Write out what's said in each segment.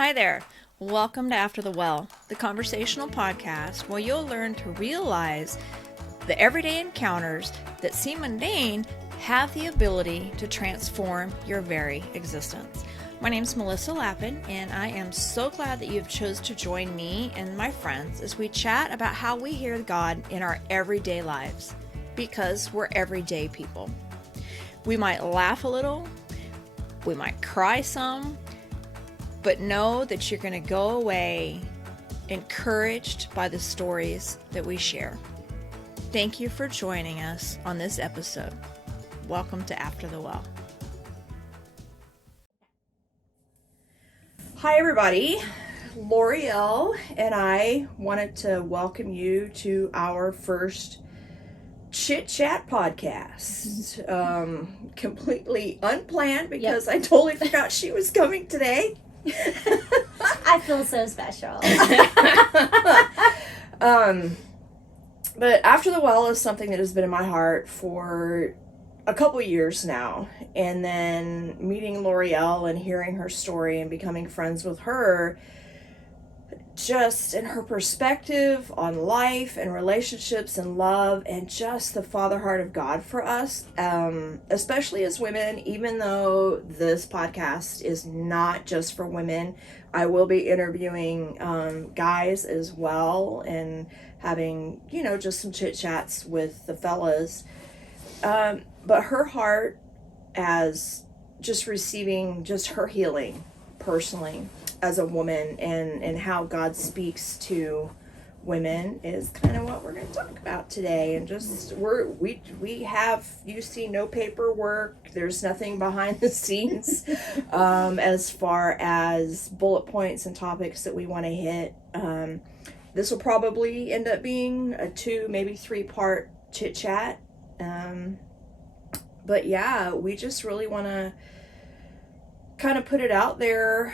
Hi there. Welcome to AfterTheWell, the conversational podcast where you'll learn to realize the everyday encounters that seem mundane have the ability to transform your very existence. My name is Melissa Lappin, and I am so glad that you've chosen to join me and my friends as we chat about how we hear God in our everyday lives, because we're everyday people. We might laugh a little, we might cry some, but know that you're going to go away encouraged by the stories that we share. Thank you for joining us on this episode. Welcome to AfterTheWell. Hi, everybody. Loriel and I wanted to welcome you to our first Chit Chat podcast. Completely unplanned because I totally forgot she was coming today. I feel so special. But AfterTheWell is something that has been in my heart for a couple years now. And then meeting Loriel and hearing her story and becoming friends with her, just in her perspective on life and relationships and love and just the father heart of God for us, especially as women. Even though this podcast is not just for women, I will be interviewing guys as well and having, just some chit chats with the fellas. But her heart as just receiving just her healing personally as a woman and how God speaks to women is kind of what we're going to talk about today. And just we have, you see, no paperwork. There's nothing behind the scenes as far as bullet points and topics that we want to hit. This will probably end up being a 2, maybe 3-part chit chat. But yeah, we just really want to kind of put it out there.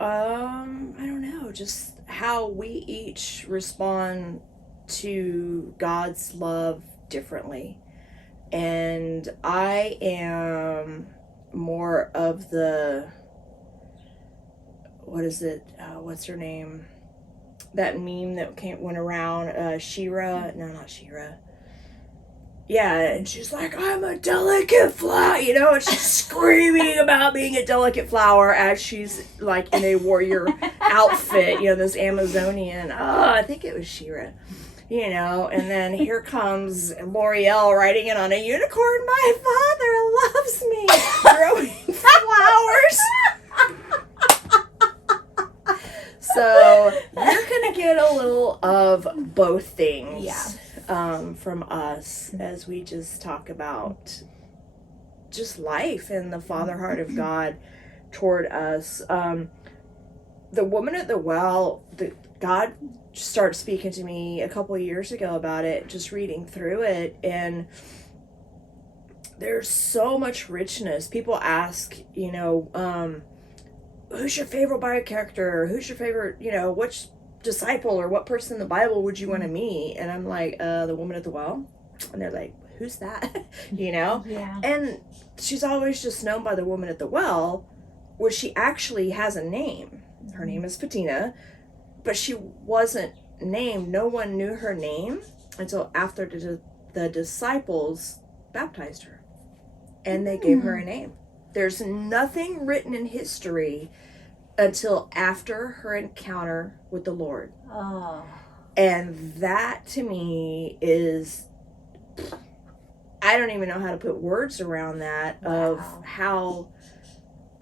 I don't know, just how we each respond to God's love differently. And I am more of the, what's her name? That meme that went around, Shira. No, not Shira. Yeah, and she's like, I'm a delicate flower, and she's screaming about being a delicate flower as she's like in a warrior outfit, this Amazonian. I think it was Shira, and then here comes Loriel riding in on a unicorn. My father loves me, throwing flowers. So you're going to get a little of both things. Yeah. From us as we just talk about just life and the father heart of God toward us. The woman at the well, God started speaking to me a couple of years ago about it, just reading through it, and there's so much richness. People ask, who's your favorite Bible character? Who's your favorite, which disciple or what person in the Bible would you want to meet? And I'm like, the woman at the well. And they're like, who's that? Yeah. And she's always just known by the woman at the well, where she actually has a name. Her name is Fatina, but she wasn't named. No one knew her name until after the disciples baptized her, and they gave her a name. There's nothing written in history until after her encounter with the Lord. Oh. And that to me is, I don't even know how to put words around that. Wow. Of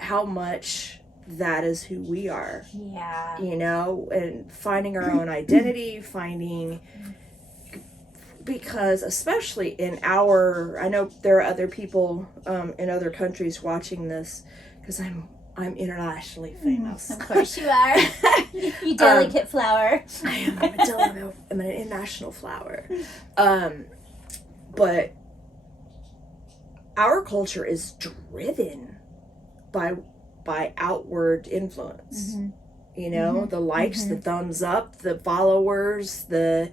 how much that is who we are. Yeah. And finding our own identity, because especially in I know there are other people in other countries watching this, because I'm internationally famous. Of course you are. You delicate flower. I'm an international flower. But our culture is driven by outward influence. Mm-hmm. The likes, the thumbs up, the followers, the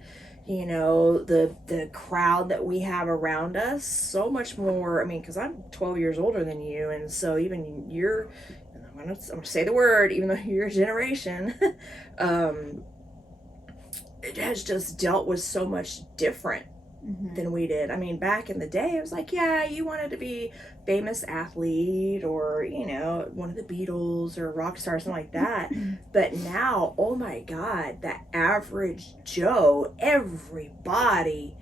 crowd that we have around us. So much more. I mean, because I'm 12 years older than you, and so even you're I'm gonna say the word, even though your generation, it has just dealt with so much different than we did. I mean, back in the day, it was like, yeah, you wanted to be famous athlete or, you know, one of the Beatles or rock stars, something like that. But now, oh my God, the average Joe, everybody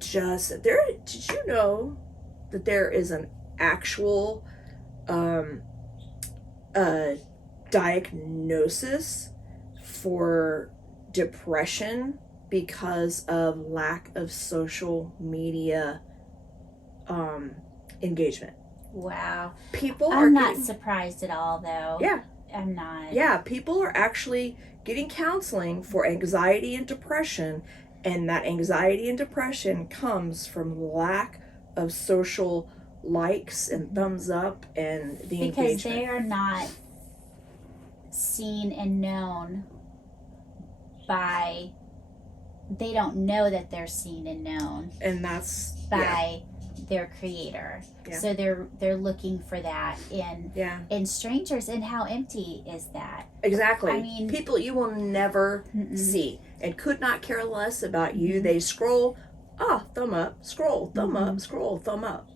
just, there, did you know that there is an actual diagnosis for depression because of lack of social media engagement? Wow. People I'm not surprised at all, though. Yeah. I'm not. Yeah, people are actually getting counseling for anxiety and depression, and that anxiety and depression comes from lack of social likes and thumbs up and the engagement. Because they are not seen and known by, they don't know that they're seen and known, and that's by their creator. Yeah. So they're looking for that in strangers. And how empty is that? Exactly. I mean, people you will never see and could not care less about you. They scroll, thumb up, scroll, thumb up, scroll, thumb up.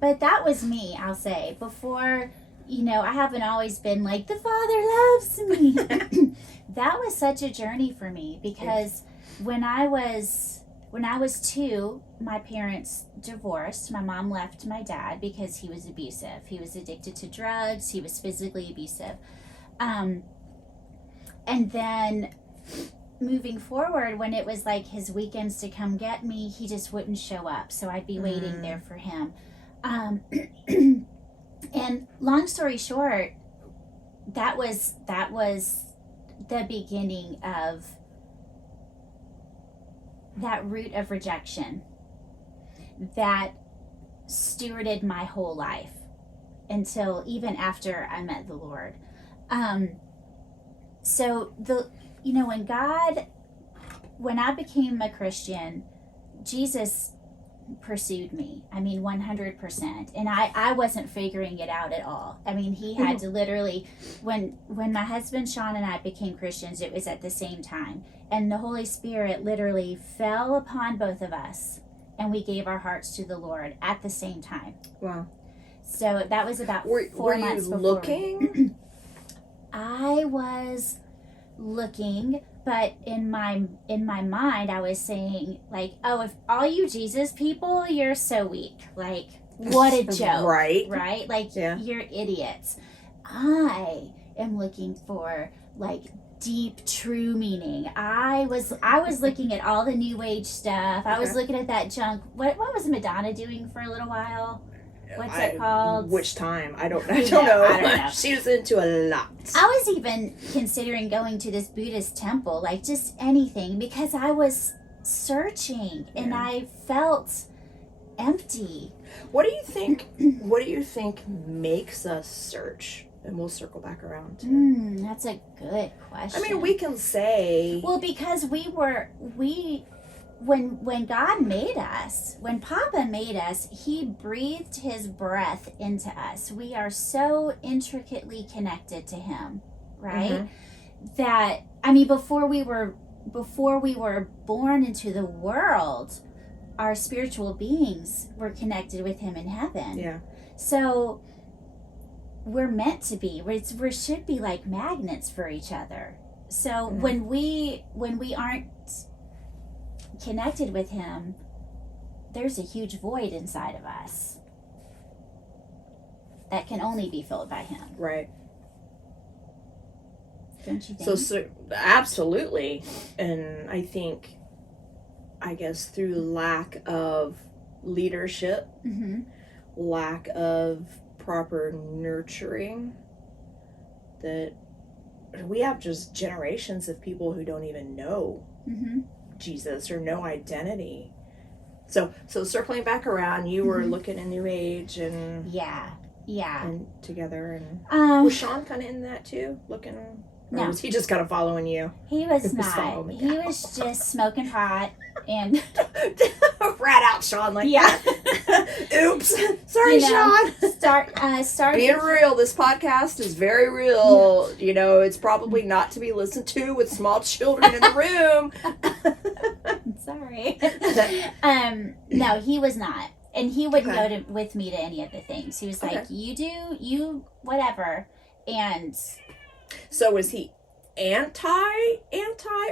But that was me, I'll say. Before, you know, I haven't always been like, the Father loves me. That was such a journey for me, because when I was 2, my parents divorced. My mom left my dad because he was abusive. He was addicted to drugs. He was physically abusive. And then moving forward, when it was like his weekends to come get me, he just wouldn't show up. So I'd be waiting there for him. And long story short, that was the beginning of that root of rejection that stewarded my whole life until even after I met the Lord. So when I became a Christian, Jesus pursued me. I mean, 100%. And I wasn't figuring it out at all. I mean, he had to literally, when my husband Sean and I became Christians, it was at the same time. And the Holy Spirit literally fell upon both of us, and we gave our hearts to the Lord at the same time. Wow. So that was about 4 months before. Were you looking? I was looking, but in my mind I was saying, like, oh, if all you Jesus people, you're so weak. Like, what a joke. Right? Like, you're idiots. I am looking for, like, deep, true meaning. I was looking at all the new age stuff. I was looking at that junk. What was Madonna doing for a little while? What's it called? Which time? I don't know. She was into a lot. I was even considering going to this Buddhist temple, like just anything, because I was searching and I felt empty. What do you think makes us search? And we'll circle back around to that's a good question. I mean, we can say, well, because when God made us, when Papa made us, he breathed his breath into us. We are so intricately connected to him, right? That, I mean, before we were born into the world, our spiritual beings were connected with him in heaven. Yeah. So we're meant to be. We should be like magnets for each other. So when we aren't connected with him, there's a huge void inside of us that can only be filled by him. Right. Don't you think? So absolutely. And I guess through lack of leadership, lack of proper nurturing, that we have just generations of people who don't even know Jesus or no identity. So circling back around, you were looking in New Age and yeah and together, and was Sean kind of in that too, looking Or No. was he just kind of following you? He was He was not. following He me. was just smoking hot and Rat out Sean like yeah. that. Oops. Sorry, You know, Sean. Start Being real, this podcast is very real. You know, it's probably not to be listened to with small children in the room. Sorry. No, he was not. And he wouldn't go with me to any of the things. He was like, you whatever. And so was he anti,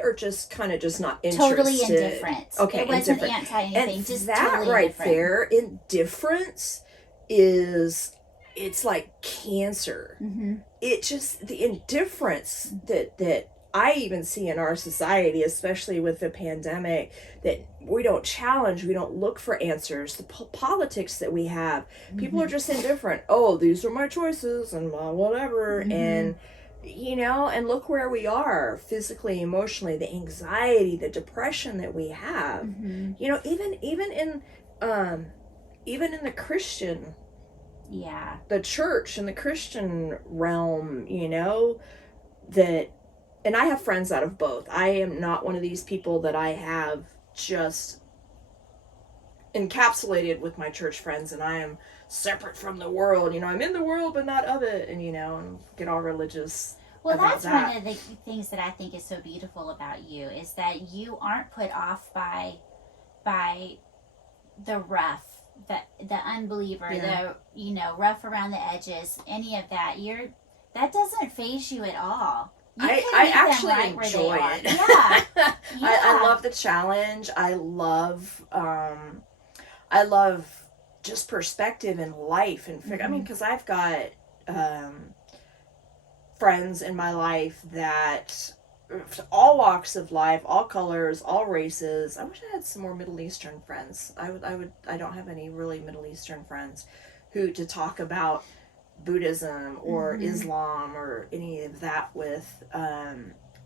or just kind of just not interested? Totally indifferent. Okay, it wasn't indifferent. anti anything. And just that totally right indifferent. there, indifference it's like cancer. Mm-hmm. It just the indifference that I even see in our society, especially with the pandemic, that we don't challenge, we don't look for answers. The politics that we have, people are just indifferent. Oh, these are my choices and whatever. And, you know, and look where we are physically, emotionally, the anxiety, the depression that we have. You know, even in the Christian, the church and the Christian realm, you know, that. And I have friends out of both. I am not one of these people that I have just encapsulated with my church friends and I am separate from the world. You know, I'm in the world but not of it, and, you know, and get all religious. Well, that's one of the things that I think is so beautiful about you, is that you aren't put off by the rough, the unbeliever, the, you know, rough around the edges, any of that. That doesn't faze you at all. I actually enjoy it. Yeah. I love the challenge. I love just perspective in life and figure. I mean, because I've got friends in my life that all walks of life, all colors, all races. I wish I had some more Middle Eastern friends. I don't have any really Middle Eastern friends who to talk about Buddhism or Islam or any of that with,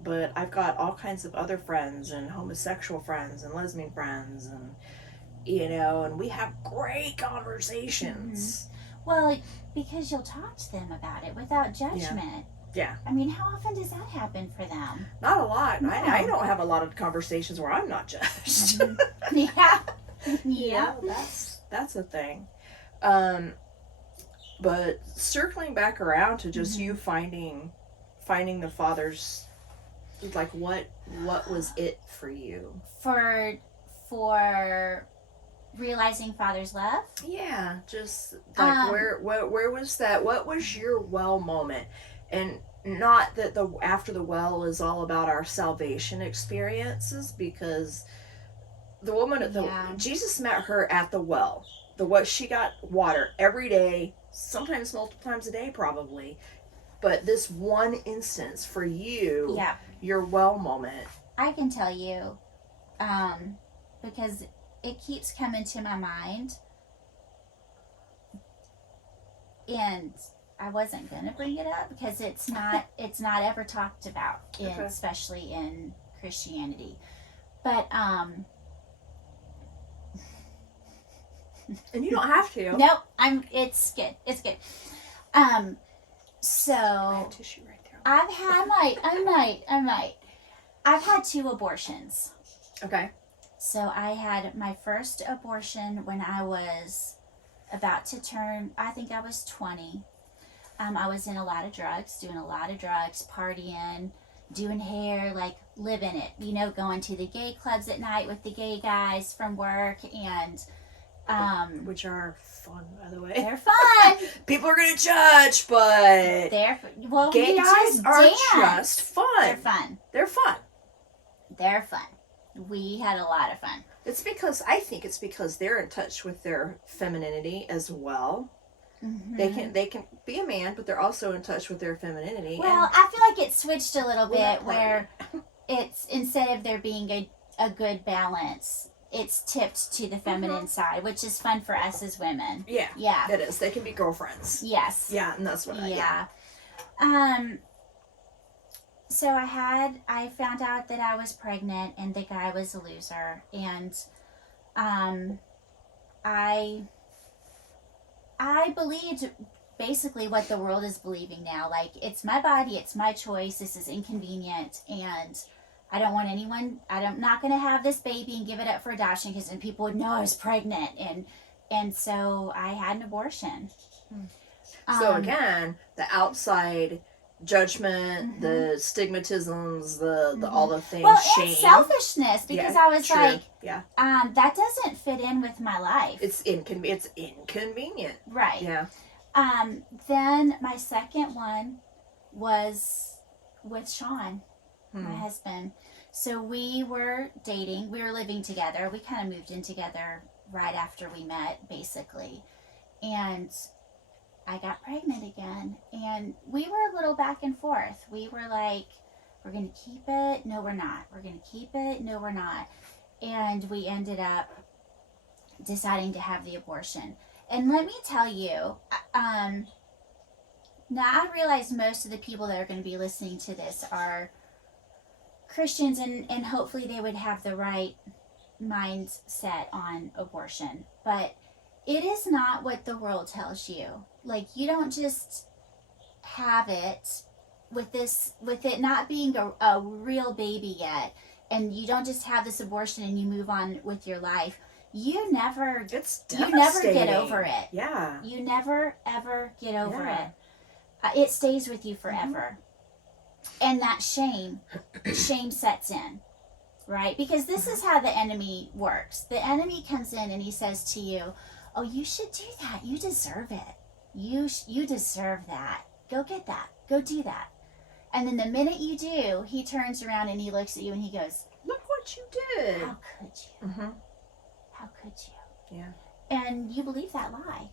but I've got all kinds of other friends and homosexual friends and lesbian friends, and, you know, and we have great conversations. Well, because you'll talk to them about it without judgment. Yeah. I mean, how often does that happen for them? Not a lot. No. I don't have a lot of conversations where I'm not judged. Yeah. Yeah, that's a thing. But circling back around to just you finding the Father's, like, what was it for you? For realizing Father's love? Yeah, just like where was that? What was your well moment? And not that the After the Well is all about our salvation experiences, because the woman at the Jesus met her at the well. She got water every day, sometimes multiple times a day probably, but this one instance for you, your well moment. I can tell you, because it keeps coming to my mind, and I wasn't gonna bring it up because it's not ever talked about, especially in Christianity, but and you don't have to. Nope, it's good. It's good. So I have tissue right there. I've had 2 abortions. Okay. So I had my first abortion when I was about to turn, I think I was 20. I was in a lot of drugs, doing a lot of drugs, partying, doing hair, like living it, you know, going to the gay clubs at night with the gay guys from work, and which are fun, by the way. They're fun. People are gonna judge, but gay guys are just fun. They're fun. They're fun. They're fun. We had a lot of fun. I think it's because they're in touch with their femininity as well. Mm-hmm. They can be a man, but they're also in touch with their femininity. Well, I feel like it switched a little bit where it's, instead of there being a good balance, it's tipped to the feminine side, which is fun for us as women. Yeah. Yeah. It is. They can be girlfriends. Yes. Yeah, and that's what So I found out that I was pregnant and the guy was a loser, and I believed basically what the world is believing now. Like, it's my body, it's my choice, this is inconvenient, and I don't want anyone, I'm not going to have this baby and give it up for adoption, because then people would know I was pregnant, and so I had an abortion. So again, the outside judgment, the stigmatisms, the all the things, well, shame, and selfishness, because I was true. like, yeah, that doesn't fit in with my life. it's inconvenient. Right. Yeah. Then my second one was with Sean, my husband. So we were dating, we were living together. We kind of moved in together right after we met, basically. And I got pregnant again. And we were a little back and forth. We were like, we're going to keep it. No, we're not. We're going to keep it. No, we're not. And we ended up deciding to have the abortion. And let me tell you, now I realize most of the people that are going to be listening to this are Christians, and hopefully they would have the right mindset on abortion. But it is not what the world tells you. Like, you don't just have it with it not being a real baby yet, and you don't just have this abortion and you move on with your life. You never get over it. Yeah. You never ever get over it. It stays with you forever. And that shame sets in, right? Because this is how the enemy works. The enemy comes in and he says to you, oh, you should do that. You deserve it. You deserve that. Go get that. Go do that. And then the minute you do, he turns around and he looks at you and he goes, look what you did. How could you? How could you? Yeah. And you believe that lie.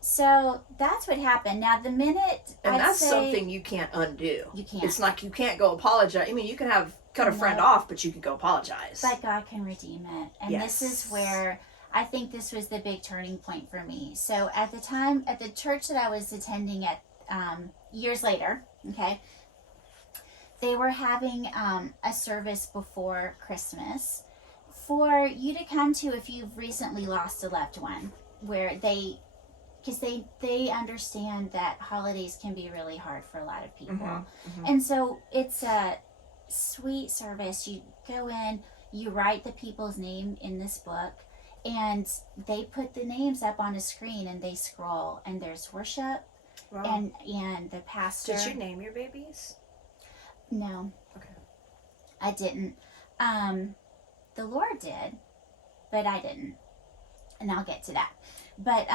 So that's what happened. Now, the minute that's something you can't undo. You can't. It's like you can't go apologize. I mean, you can cut a friend off, but you can go apologize. But God can redeem it. And this is where I think this was the big turning point for me. So at the time, at the church that I was attending at years later, okay, they were having a service before Christmas for you to come to if you've recently lost a loved one, where because they understand that holidays can be really hard for a lot of people. And so it's a sweet service. You go in, you write the people's name in this book, and they put the names up on a screen and they scroll, and there's worship. Wow. And the pastor. Did you name your babies? No. Okay. I didn't. The Lord did, but I didn't. And I'll get to that. But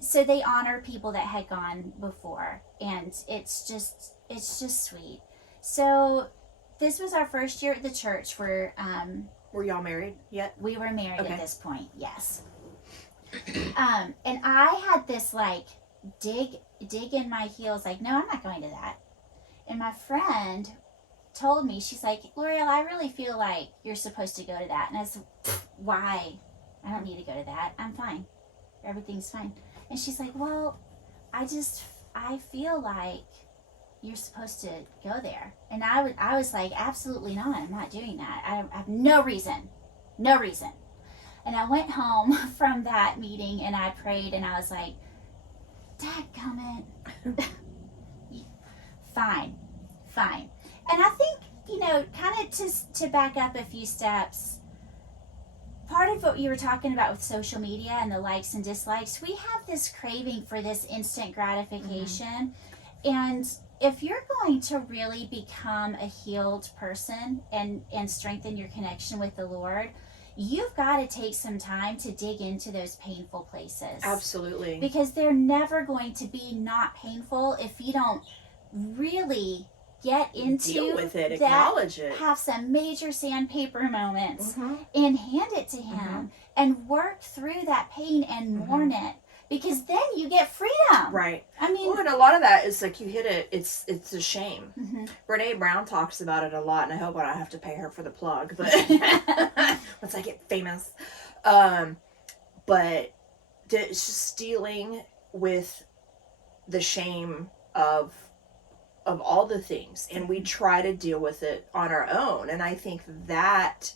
so they honor people that had gone before, and it's just sweet. So this was our first year at the church. Were y'all married yet? We were married at this point, yes. And I had this like dig in my heels, like, no, I'm not going to that. And my friend told me, she's like, Loriel, I really feel like you're supposed to go to that. And I said, why? I don't need to go to that. I'm fine. Everything's fine. And she's like, well, I feel like you're supposed to go there. And I was like, absolutely not. I'm not doing that. I have no reason. And I went home from that meeting and I prayed and I was like, dadgummit. Fine. And I think, kind of to back up a few steps, part of what you were talking about with social media and the likes and dislikes, we have this craving for this instant gratification. And if you're going to really become a healed person and strengthen your connection with the Lord, you've got to take some time to dig into those painful places. Absolutely. Because they're never going to be not painful if you don't really get into deal with it, that, acknowledge it, have some major sandpaper moments, and hand it to Him and work through that pain and mourn it, because then you get freedom. Right. I mean, well, and a lot of that is like you hit it. It's a shame. Brene Brown talks about it a lot, and I hope I don't have to pay her for the plug, but once I get famous, but it's just dealing with the shame of all the things, and we try to deal with it on our own. And I think that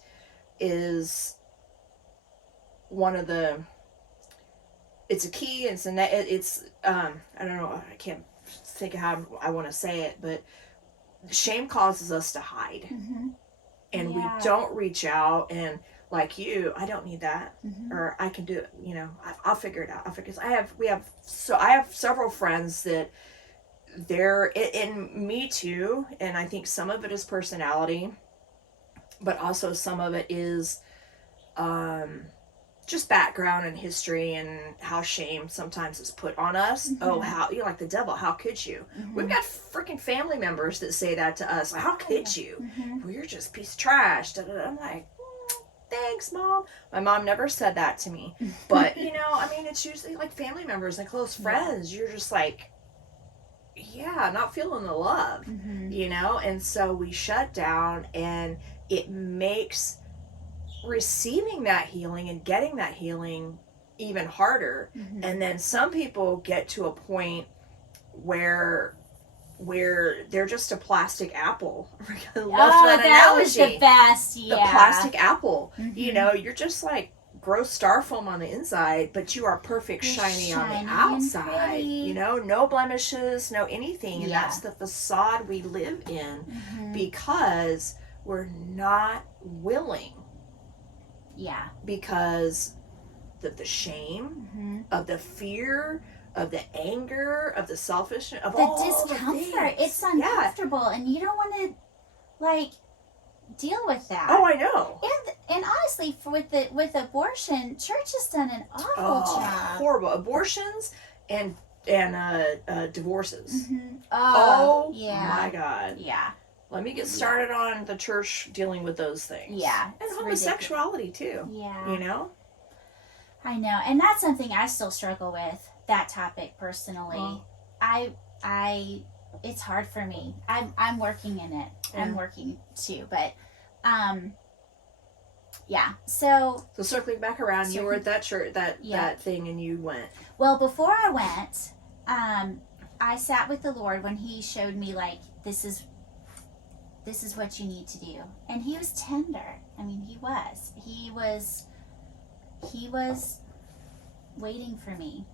is one of the it's a key. It's I don't know. I can't think of how I want to say it, but shame causes us to hide, and we don't reach out and. Like you, I don't need that, or I can do it. You know, I'll figure it out. I'll figure it. I have several friends that they're in me too, and I think some of it is personality, but also some of it is, just background and history and how shame sometimes is put on us. Oh, how you're like the devil. How could you? We've got freaking family members that say that to us. Like, how could you? Well, you're just a piece of trash. Da, da, da. I'm like. Thanks, Mom. My mom never said that to me. But, you know, I mean, it's usually like family members and close friends. You're just like, yeah, not feeling the love, you know? And so we shut down, and it makes receiving that healing and getting that healing even harder. And then some people get to a point where they're just a plastic apple. I love that analogy. Was the best, yeah. The plastic apple. You know, you're just like gross styrofoam on the inside, but you are perfect, shiny on the outside. You know, no blemishes, no anything. And that's the facade we live in because we're not willing. Yeah. Because of the shame, of the fear, of the anger, of the selfishness, of all the discomfort. It's uncomfortable, and you don't want to, like, deal with that. Oh, I know. And honestly, with abortion, church has done an awful job. Horrible abortions and divorces. Oh, my God. Yeah. Let me get started on the church dealing with those things. Yeah. And homosexuality too. Yeah. You know. I know, and that's something I still struggle with. That topic personally, it's hard for me. I'm working in it. I'm working too, but yeah. So circling back around, you were at that church, that thing, and you went. Well, before I went, I sat with the Lord when He showed me, like, this is what you need to do, and He was tender. I mean, He was waiting for me.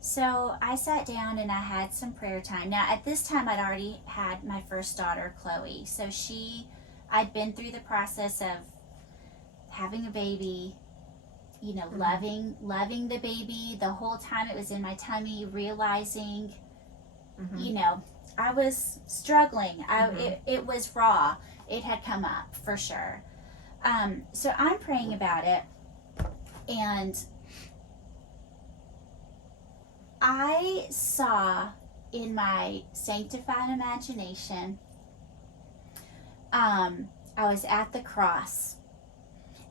So I sat down and I had some prayer time. Now, at this time, I'd already had my first daughter, Chloe. So I'd been through the process of having a baby, you know, loving the baby the whole time it was in my tummy, realizing, you know, I was struggling. It was raw. It had come up for sure. So I'm praying about it, and I saw in my sanctified imagination, I was at the cross,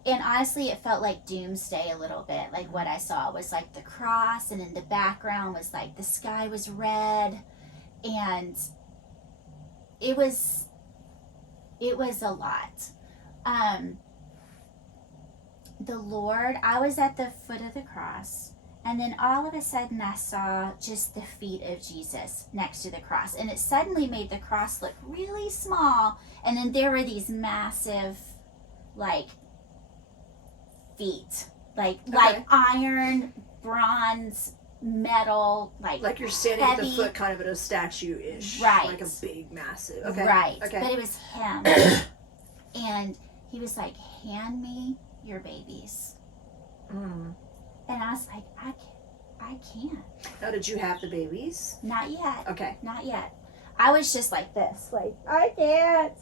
and honestly it felt like doomsday a little bit. Like, what I saw was like the cross, and in the background was like the sky was red, and it was a lot. The Lord, I was at the foot of the cross, and then all of a sudden I saw just the feet of Jesus next to the cross. And it suddenly made the cross look really small. And then there were these massive, like, feet. Like iron, bronze, metal, like you're standing heavy. at the foot kind of at a statue-ish. Right. Like a big, massive. Okay. Right. Okay. But it was Him. And He was like, hand me your babies. And I was like, I can't. Now, did you have the babies? Not yet. Okay. Not yet. I was just like this. Like, I can't.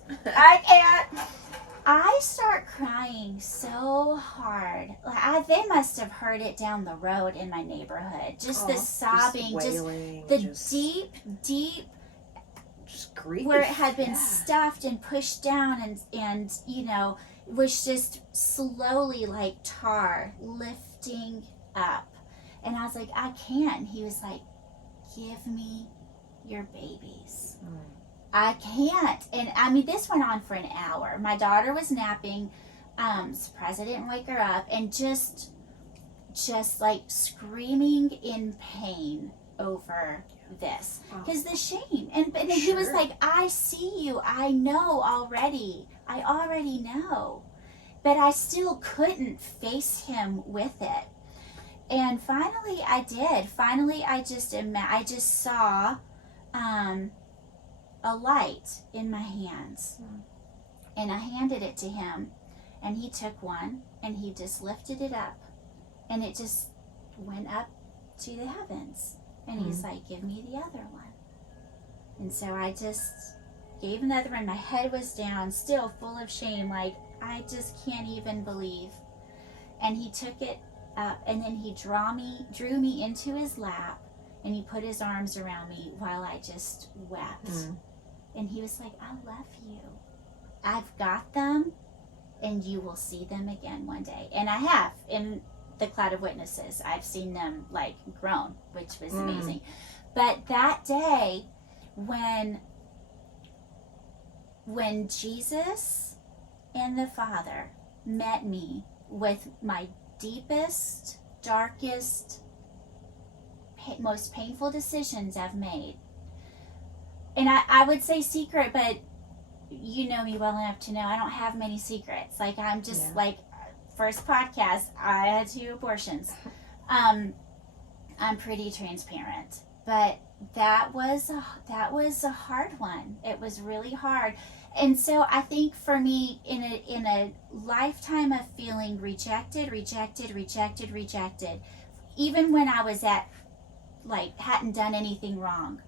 I start crying so hard. Like, they must have heard it down the road in my neighborhood. Just the sobbing, just wailing, deep just grief. Where it had been stuffed and pushed down and you know, was just slowly like tar lifting up. And I was like, I can't. And He was like, give me your babies. I can't. And I mean, this went on for an hour. My daughter was napping. Surprised I didn't wake her up. And just like screaming in pain over this. Because the shame. And He was like, I see you. I know already. I already know. But I still couldn't face Him with it. And finally I did. Finally I just saw a light in my hands. And I handed it to him, and he took one and he just lifted it up, and it just went up to the heavens. And he's like, give me the other one. And so I just gave another one. My head was down, still full of shame, like I just can't even believe. And he took it up, and then he drew me into his lap, and he put his arms around me while I just wept. And he was like, I love you. I've got them, and you will see them again one day. And I have. In the cloud of witnesses, I've seen them like grown, which was amazing. But that day, when Jesus and the Father met me with my deepest, darkest, most painful decisions I've made. And I would say secret, but you know me well enough to know I don't have many secrets. Like, I'm just like, first podcast, I had 2 abortions. I'm pretty transparent, but that was a hard one. It was really hard. And so I think for me, in a lifetime of feeling rejected, even when I was hadn't done anything wrong,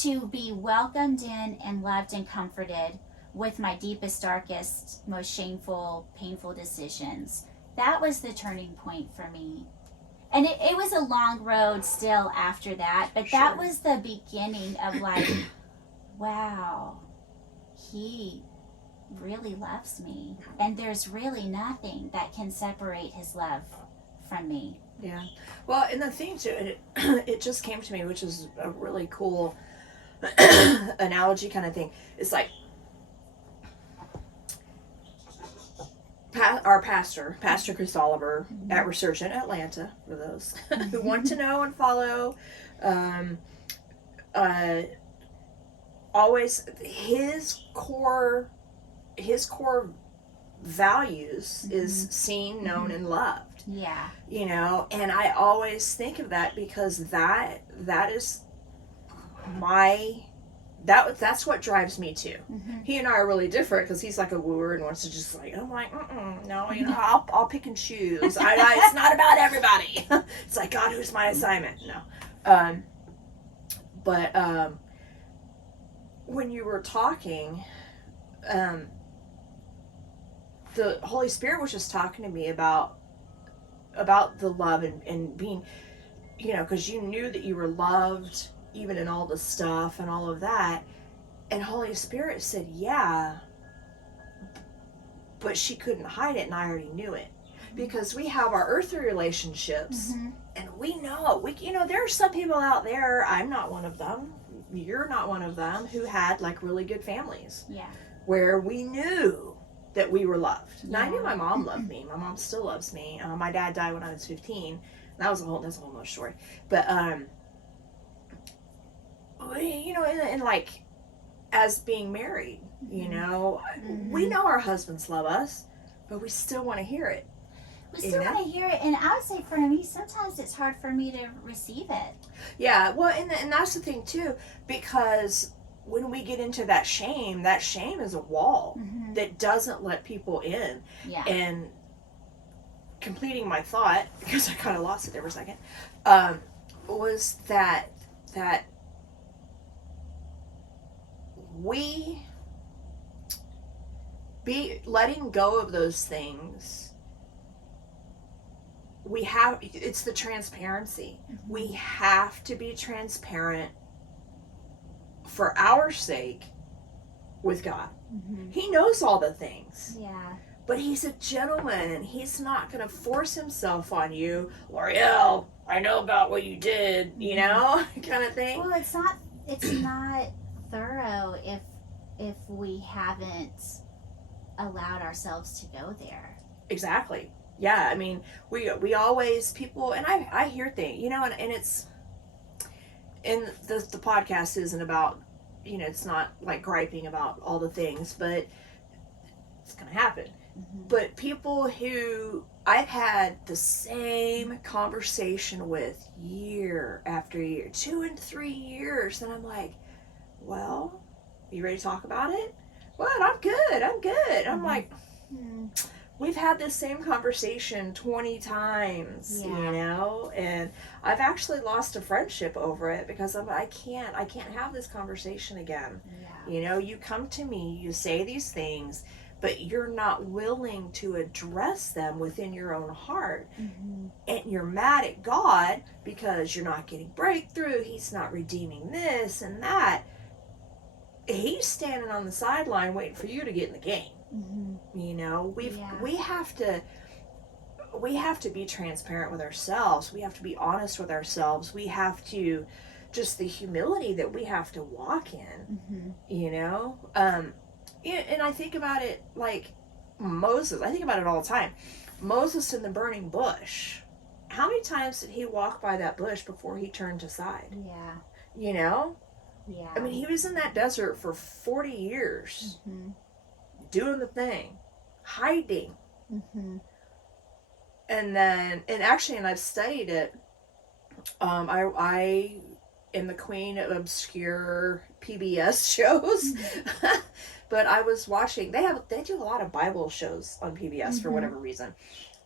to be welcomed in and loved and comforted with my deepest, darkest, most shameful, painful decisions, that was the turning point for me. And it was a long road still after that, but that was the beginning of like, wow, he really loves me, and there's really nothing that can separate his love from me. Yeah. Well, and the thing too, it just came to me, which is a really cool analogy kind of thing. It's like our pastor Chris Oliver at Resurgent Atlanta, for those who want to know and follow, always his core values is seen, known, and loved. Yeah. You know, and I always think of that because that is that's what drives me too. He and I are really different because he's like a wooer and wants to just like, I'm like, no, you know, I'll pick and choose. It's not about everybody. It's like, God, who's my assignment? No. But when you were talking, the Holy Spirit was just talking to me about the love and being, you know, because you knew that you were loved even in all the stuff and all of that. And Holy Spirit said, yeah, but she couldn't hide it, and I already knew it. Because we have our earthly relationships, and we know, there are some people out there, I'm not one of them, you're not one of them, who had like really good families. Yeah. Where Where we knew that we were loved. And I knew my mom loved me. My mom still loves me. My dad died when I was 15. That's a whole other story. But, you know, and like, as being married, you know, we know our husbands love us, but we still want to hear it. We still want to hear it, and I would say for me, sometimes it's hard for me to receive it. Yeah, well, and that's the thing too, because when we get into that shame is a wall that doesn't let people in. Yeah. And completing my thought, because I kind of lost it there for a second, was that we letting go of those things, it's the transparency. We have to be transparent for our sake with God. He knows all the things. Yeah. But he's a gentleman, and he's not going to force himself on you. Loriel, I know about what you did, you know, kind of thing. Well, it's not thorough if we haven't allowed ourselves to go there. Exactly. Yeah, I mean, we always, people, and I hear things, you know, and it's, and the podcast isn't about, you know, it's not like griping about all the things, but it's going to happen. But people who I've had the same conversation with year after year, 2 and 3 years, and I'm like, well, you ready to talk about it? What? I'm good. I'm good. I'm like, we've had this same conversation 20 times, you know, and I've actually lost a friendship over it because I can't have this conversation again. You know, you come to me, you say these things, but you're not willing to address them within your own heart. And you're mad at God because you're not getting breakthrough. He's not redeeming this and that. He's standing on the sideline waiting for you to get in the game. You know, we have to be transparent with ourselves. We have to be honest with ourselves. We have to, just the humility that we have to walk in, you know? And I think about it like Moses. I think about it all the time. Moses in the burning bush. How many times did he walk by that bush before he turned aside? Yeah. You know? Yeah. I mean, he was in that desert for 40 years. Doing the thing. Hiding. And I've studied it. I am the queen of obscure PBS shows. But I was watching, they do a lot of Bible shows on PBS for whatever reason.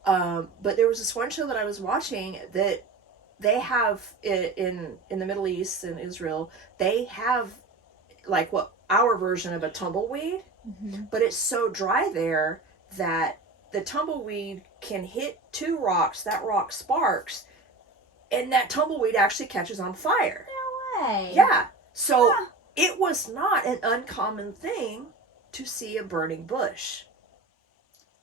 But there was this one show that I was watching that they have in the Middle East and Israel, they have like what our version of a tumbleweed, but it's so dry there that the tumbleweed can hit 2 rocks, that rock sparks, and that tumbleweed actually catches on fire. No way. Yeah. So it was not an uncommon thing to see a burning bush.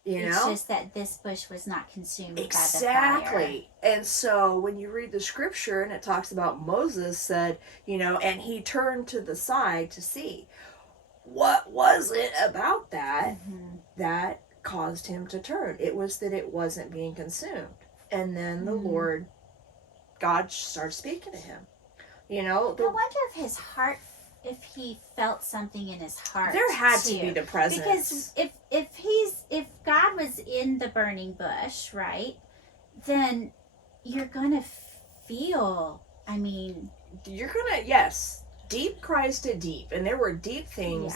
You know? It's just that this bush was not consumed by the fire. Exactly. And so when you read the scripture and it talks about Moses said, you know, and he turned to the side to see. What was it about that that caused him to turn? It was that it wasn't being consumed. And then the Lord, God started speaking to him. You know? I wonder if he felt something in his heart. There had to be the presence. Because if God was in the burning bush, right, then you're gonna feel, I mean, you're gonna, yes, deep cries to deep, and there were deep things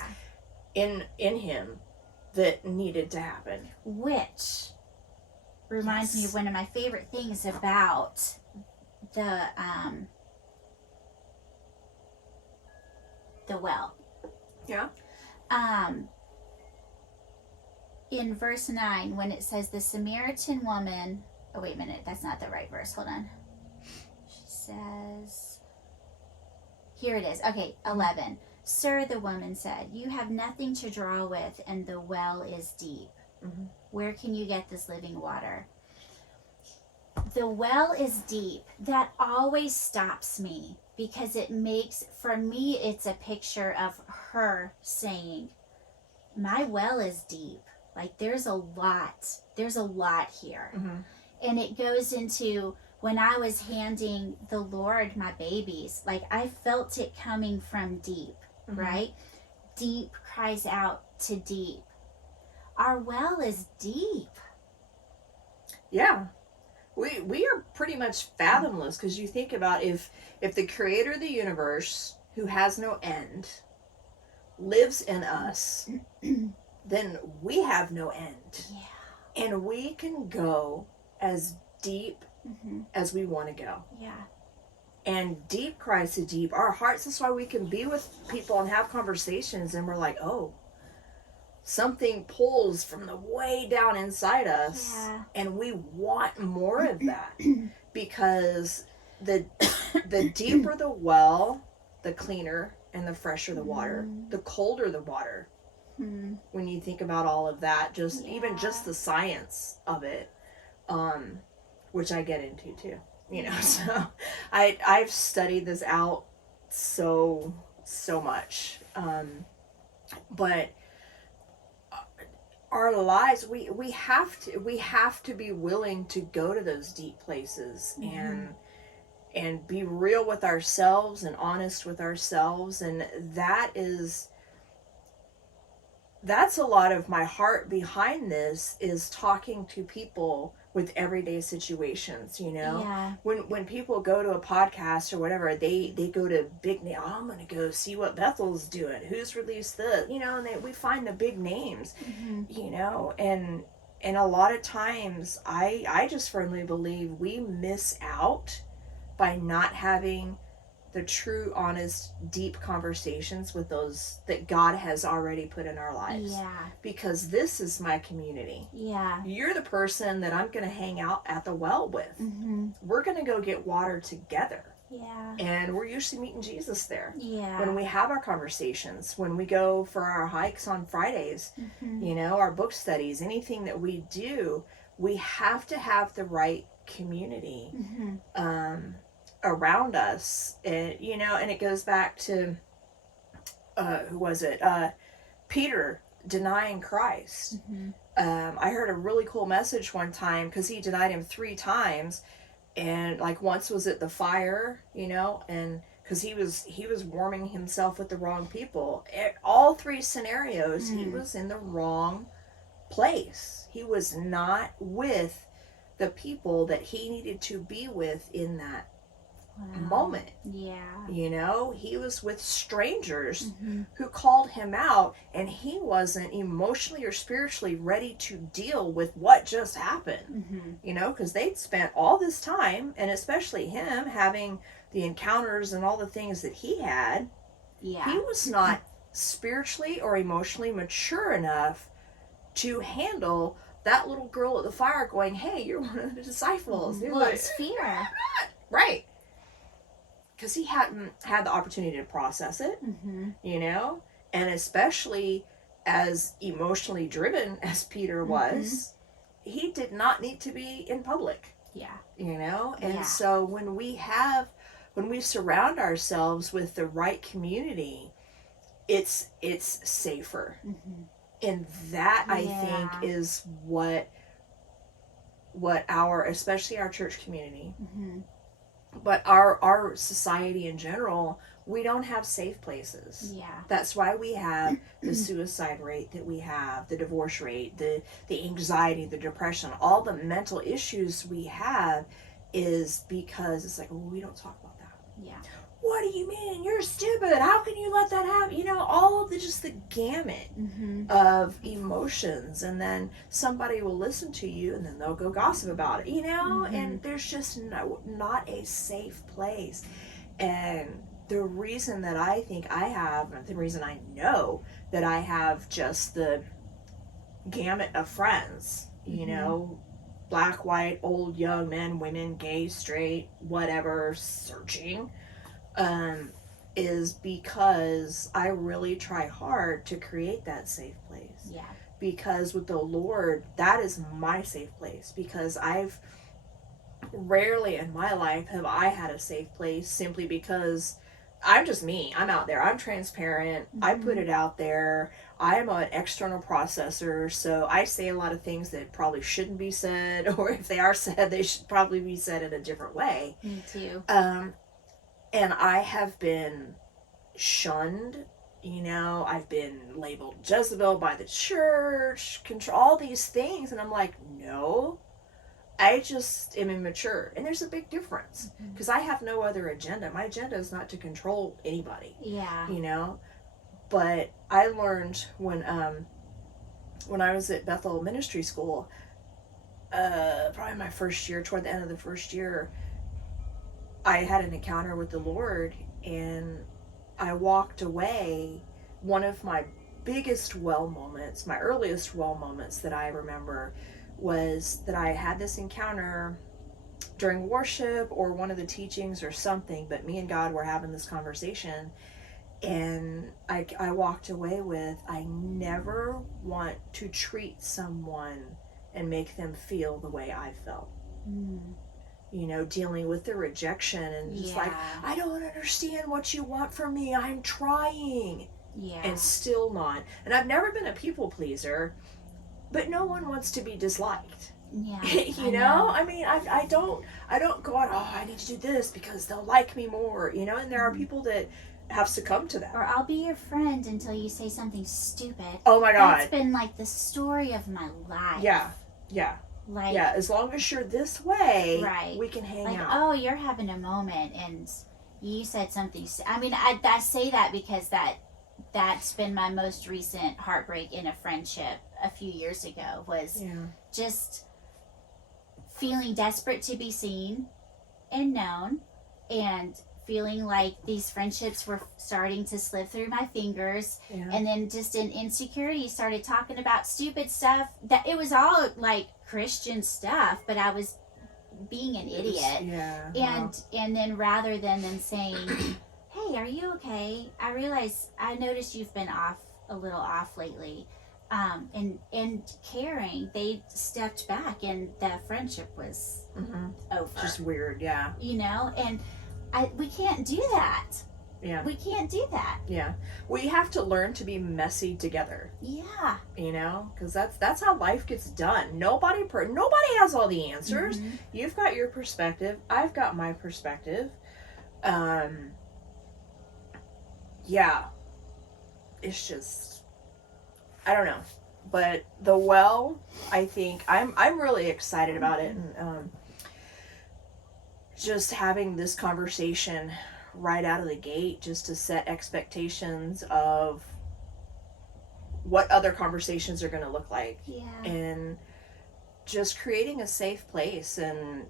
in him that needed to happen. Which reminds me of one of my favorite things about the well. Yeah. In verse 9, when it says the Samaritan woman, oh wait a minute, that's not the right verse, hold on. She says, here it is, okay, 11. Sir, the woman said, you have nothing to draw with and the well is deep. Where can you get this living water? The well is deep. That always stops me because it makes, for me, it's a picture of her saying, my well is deep. Like there's a lot here. And it goes into when I was handing the Lord my babies, like I felt it coming from deep, right? Deep cries out to deep. Our well is deep. Yeah. We are pretty much fathomless because you think about if the creator of the universe, who has no end, lives in us, then we have no end. Yeah. And we can go as deep as we want to go. Yeah. And deep cries to deep. Our hearts, that's why we can be with people and have conversations and we're like, oh, something pulls from the way down inside us and we want more of that because the deeper the well, the cleaner and the fresher the water, the colder the water. When you think about all of that, just even just the science of it, which I get into too, you know. So I've studied this out so much, but our lives, we have to be willing to go to those deep places and be real with ourselves and honest with ourselves, and that is that's a lot of my heart behind this, is talking to people with everyday situations, you know. Yeah. When people go to a podcast or whatever, they go to big name. Oh, I'm gonna go see what Bethel's doing, who's released this, you know, and we find the big names, Mm-hmm. you know. And a lot of times I just firmly believe we miss out by not having the true, honest, deep conversations with those that God has already put in our lives. Yeah. Because this is my community. Yeah. You're the person that I'm going to hang out at the well with. Mm-hmm. We're going to go get water together. Yeah. And we're usually meeting Jesus there. Yeah. When we have our conversations, when we go for our hikes on Fridays, Mm-hmm. you know, our book studies, anything that we do, we have to have the right community. Mm-hmm. Around us, and you know, and it goes back to who was it, Peter denying Christ. Mm-hmm. I heard a really cool message one time, because he denied him 3 times, and like once was at the fire, you know, and because he was warming himself with the wrong people. All 3 scenarios, he was in the wrong place. He was not with the people that he needed to be with in that moment. Yeah. You know, he was with strangers Mm-hmm. who called him out, and he wasn't emotionally or spiritually ready to deal with what just happened. Mm-hmm. You know, because they'd spent all this time, and especially him, having the encounters and all the things that he had. Yeah. He was not spiritually or emotionally mature enough to handle that little girl at the fire going, "Hey, you're one of the disciples." Well, it's fear. Right. Because he hadn't had the opportunity to process it, Mm-hmm. you know, and especially as emotionally driven as Peter was, he did not need to be in public. Yeah. You know, and Yeah. so when we surround ourselves with the right community, it's safer. Mm-hmm. And that, I Yeah. think, is what especially our church community, Mm-hmm. but our society in general, we don't have safe places. Yeah. That's why we have the suicide rate that we have, the divorce rate, the anxiety, the depression, all the mental issues we have, is because it's like, well, we don't talk about that. Yeah. What do you mean? You're stupid. How can you let that happen? You know, all of the gamut Mm-hmm. of emotions, and then somebody will listen to you, and then they'll go gossip about it, you know. Mm-hmm. And there's just not a safe place. And the reason that I think the reason I know that I have just the gamut of friends, you Mm-hmm. know, black, white, old, young, men, women, gay, straight, whatever, searching, is because I really try hard to create that safe place. Yeah. Because with the Lord, that is my safe place. Because I've rarely in my life have I had a safe place, simply because I'm just me. I'm out there. I'm transparent. Mm-hmm. I put it out there. I'm an external processor, so I say a lot of things that probably shouldn't be said, or if they are said, they should probably be said in a different way. Me too. And I have been shunned, you know, I've been labeled Jezebel by the church, control, all these things, and I'm like, no, I just am immature. And there's a big difference, because I have no other agenda. My agenda is not to control anybody, Yeah. you know. But I learned when I was at Bethel Ministry School, probably my first year, toward the end of the first year, I had an encounter with the Lord, and I walked away. One of my biggest well moments, my earliest well moments that I remember, was that I had this encounter during worship or one of the teachings or something, but me and God were having this conversation, and I walked away with, I never want to treat someone and make them feel the way I felt. Mm. You know, dealing with the rejection, and just like, I don't understand what you want from me. I'm trying. Yeah. And still not. And I've never been a people pleaser, but no one wants to be disliked. Yeah. You know? I mean, I don't go on, oh, I need to do this because they'll like me more, you know? And there are people that have succumbed to that. Or I'll be your friend until you say something stupid. Oh my God. That's been like the story of my life. Yeah. Like, yeah, as long as you're this way, right. we can hang like, out. oh, you're having a moment and you said something. I mean, I say that because that's been my most recent heartbreak in a friendship a few years ago, was just feeling desperate to be seen and known, and feeling like these friendships were starting to slip through my fingers, and then just in insecurity started talking about stupid stuff that it was all like Christian stuff, but I was being an idiot. And then rather than them saying, hey, are you okay? I noticed you've been a little off lately. And caring, they stepped back and the friendship was over. Just weird, yeah. You know, and we can't do that. Yeah. We can't do that. Yeah. We have to learn to be messy together. Yeah. You know, because that's how life gets done. Nobody has all the answers. Mm-hmm. You've got your perspective. I've got my perspective. Yeah. It's just, I don't know. But the well, I think I'm really excited about it, and just having this conversation right out of the gate, just to set expectations of what other conversations are going to look like. Yeah. And just creating a safe place. And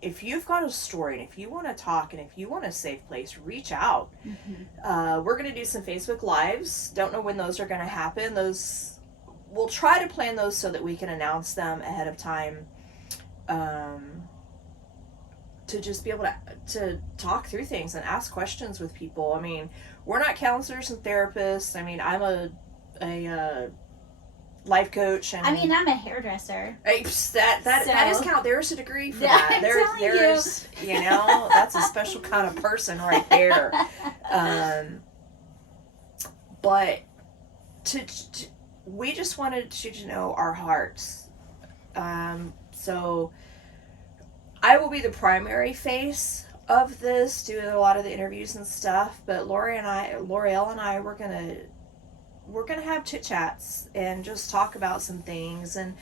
if you've got a story, and if you want to talk, and if you want a safe place, reach out. Mm-hmm. We're going to do some Facebook Lives. Don't know when those are going to happen. We'll try to plan those so that we can announce them ahead of time. To just be able to talk through things and ask questions with people. I mean, we're not counselors and therapists. I mean, I'm a life coach, and I mean, I'm a hairdresser. That is count. There's a degree for that. There's you know, that's a special kind of person right there. But we just wanted you to know our hearts. So I will be the primary face of this, doing a lot of the interviews and stuff, but Loriel and I, we're gonna have chit chats and just talk about some things, and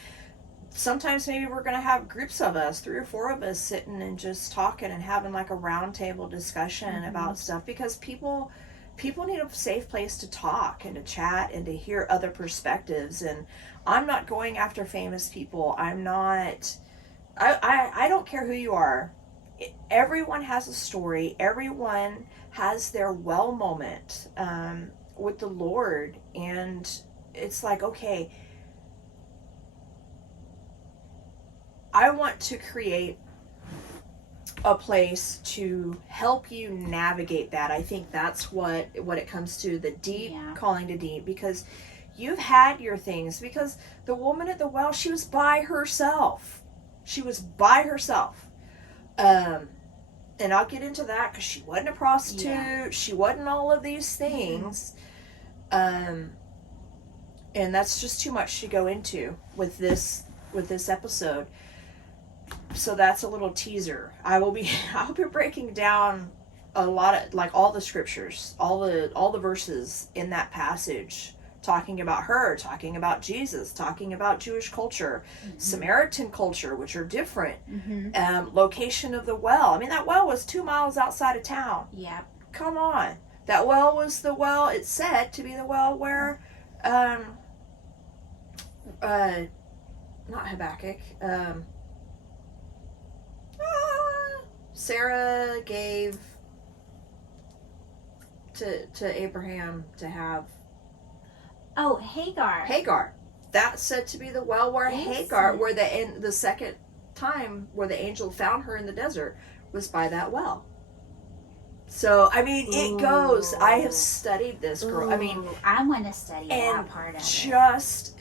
sometimes maybe we're gonna have groups of us, 3 or 4 of us, sitting and just talking and having like a round table discussion about stuff, because people need a safe place to talk and to chat and to hear other perspectives. And I'm not going after famous people. I don't care who you are. Everyone has a story. Everyone has their well moment with the Lord. And it's like, okay, I want to create a place to help you navigate that. I think that's what it comes to, the deep calling to deep, because you've had your things. Because the woman at the well, she was by herself. And I'll get into that, because she wasn't a prostitute. She wasn't all of these things. And that's just too much to go into with this episode. So that's a little teaser. I'll be breaking down a lot of, like, all the scriptures, all the verses in that passage, talking about her, talking about Jesus, talking about Jewish culture, Samaritan culture, which are different, location of the well. I mean, that well was 2 miles outside of town. Yeah. Come on. That well was the well, it's said to be the well where, not Habakkuk, Sarah gave to Abraham to have. Oh, Hagar. That's said to be the well where Hagar, where the second time where the angel found her in the desert, was by that well. So, I mean, it goes. I have studied this, girl. Ooh, I mean, I want to study that part of it.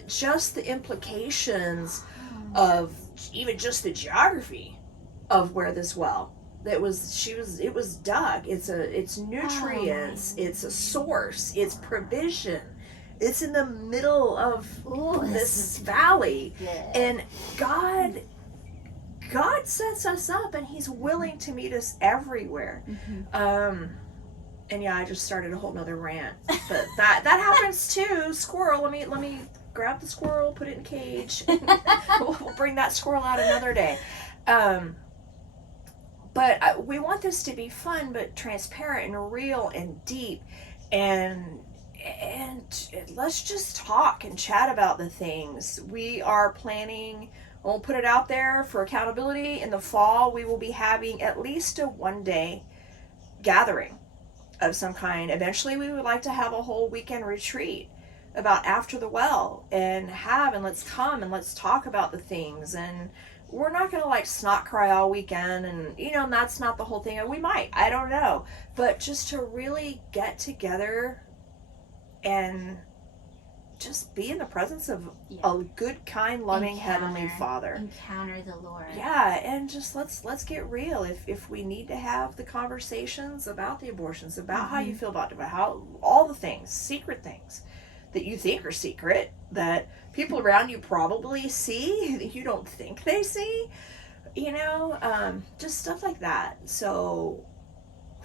Just the implications of even just the geography of where this well. It was dug. It's nutrients. It's a source. It's provision. It's in the middle of this valley. And God sets us up, and He's willing to meet us everywhere. And yeah, I just started a whole nother rant. But that happens too. Squirrel, let me grab the squirrel, put it in a cage. We'll bring that squirrel out another day. But we want this to be fun, but transparent and real and deep, and let's just talk and chat about the things. We are planning, we'll put it out there for accountability. In the fall, we will be having at least a 1-day gathering of some kind. Eventually, we would like to have a whole weekend retreat about AfterTheWell, and let's come and let's talk about the things. And we're not going to like snot cry all weekend, and and that's not the whole thing. We might, I don't know, but just to really get together and just be in the presence of a good, kind, loving Heavenly Father. Encounter the Lord. Yeah, and just let's get real. If we need to have the conversations about the abortions, about how you feel about it, about how all the things, secret things that you think are secret, that people around you probably see, that you don't think they see, just stuff like that. So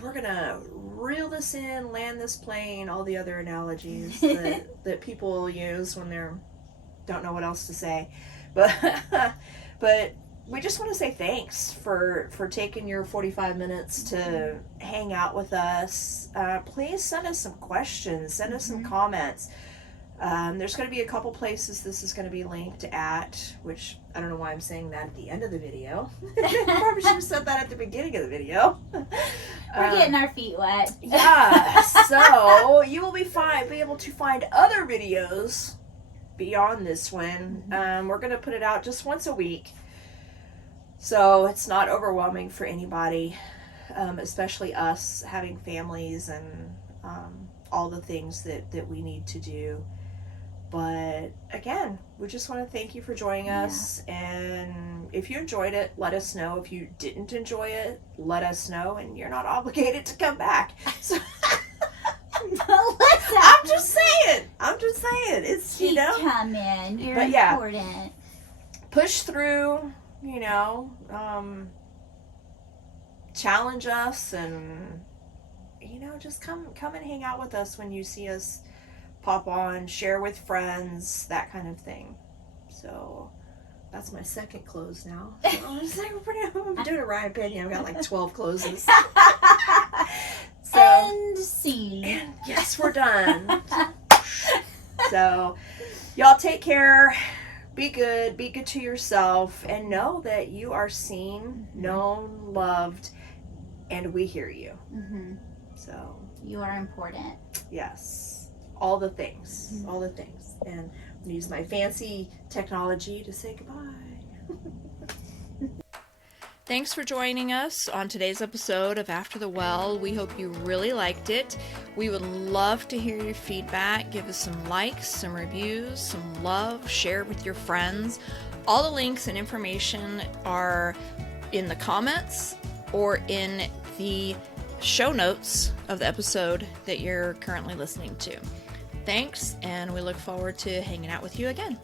we're gonna reel this in, land this plane, all the other analogies that people use when they don't know what else to say. But we just want to say thanks for taking your 45 minutes to hang out with us. Please send us some questions, send us some comments. There's going to be a couple places this is going to be linked at, which I don't know why I'm saying that at the end of the video. Probably should have said that at the beginning of the video. We're getting our feet wet. Yeah, so you will be able to find other videos beyond this one. We're going to put it out just once a week, so it's not overwhelming for anybody, especially us having families and all the things that we need to do. But again, we just want to thank you for joining us. And if you enjoyed it, let us know. If you didn't enjoy it, let us know. And you're not obligated to come back. So I'm just saying. It's, Keep coming. You're important. Push through, challenge us, and just come and hang out with us when you see us pop on, share with friends, that kind of thing. So that's my second close now. So I'm doing a Ryan Penny. I've got like 12 closes. So, and scene. And yes, we're done. So y'all take care. Be good to yourself, and know that you are seen, known, loved, and we hear you. So you are important. Yes. All the things. And I'm going to use my fancy technology to say goodbye. Thanks for joining us on today's episode of After the Well. We hope you really liked it. We would love to hear your feedback. Give us some likes, some reviews, some love. Share it with your friends. All the links and information are in the comments or in the show notes of the episode that you're currently listening to. Thanks, and we look forward to hanging out with you again.